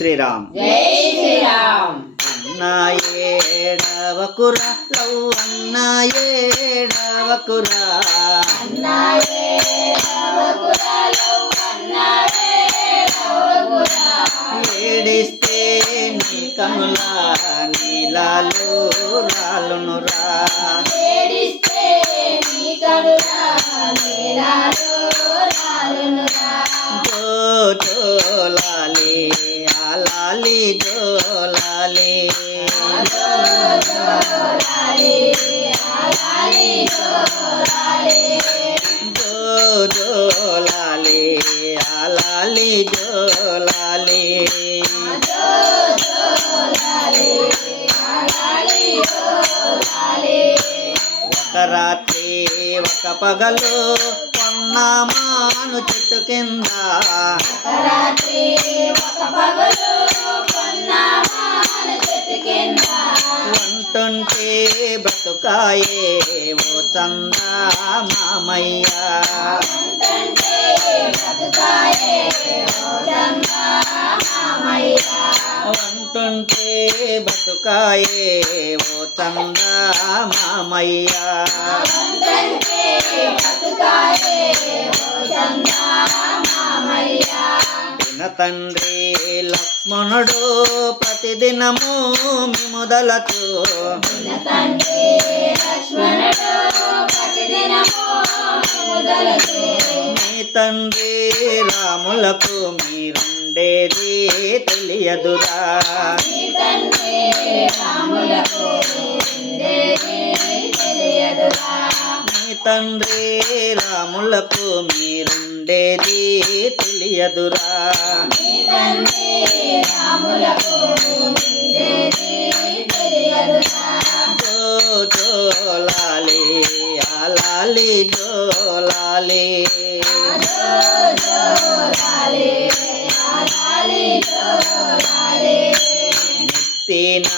శ్రీరామ్. అన్న ఏడవకురా లవ్ అన్న ఏడవకురా ఏడిస్తే నీ కనుల నీలాలు రాలునురా రాత్రి ఒక పగలు కొన్నామాను చెట్టు కింద రాత్రి కాయే ఓ చందా మామయ్య. అంతంటే బతుకాయే ఓ చందా మామయ్య. తండ్రి లక్ష్మణుడు ప్రతిదినము మిముదలతో తండ్రి మీ తండ్రి రాములకు మీరుండేది తెలియదురా. తండ్రి రాములకు మీరుండేది తెలియదురా. జోలాలి ఆలాలి జోలాలి. నెత్తిన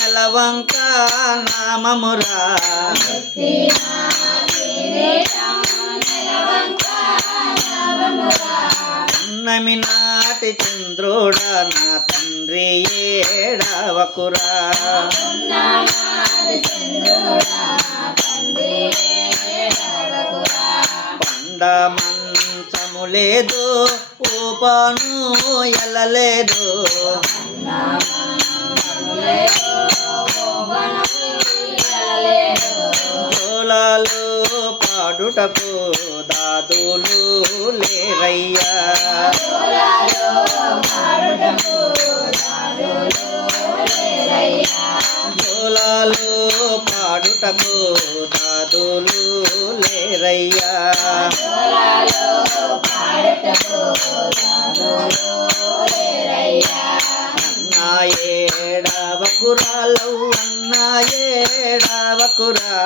నెలవంక నామమురా. ఉన్నమి నాటి చంద్రుడా నా తండ్రి ఏడవకురా. పండ మంచము లేదు ఊపాను ఎలలేదు. జోలాలు పాడుటకు దాదులు లేరయ్యా జోలాలు పాడుటకు ఏడవకురాలు అన్నా ఏడవకురా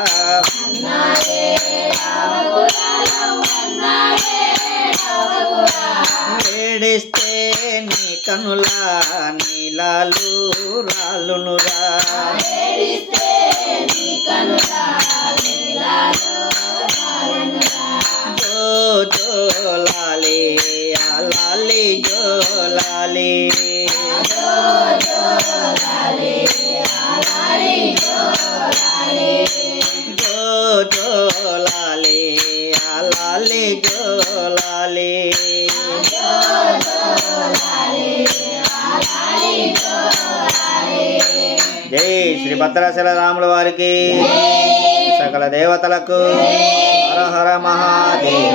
ఏడిస్తే నీ కనుల నీలాలు రాలునురా శ్రీ భద్రాచల రాముల వారికి సకల దేవతలకు హర హర మహాదేవ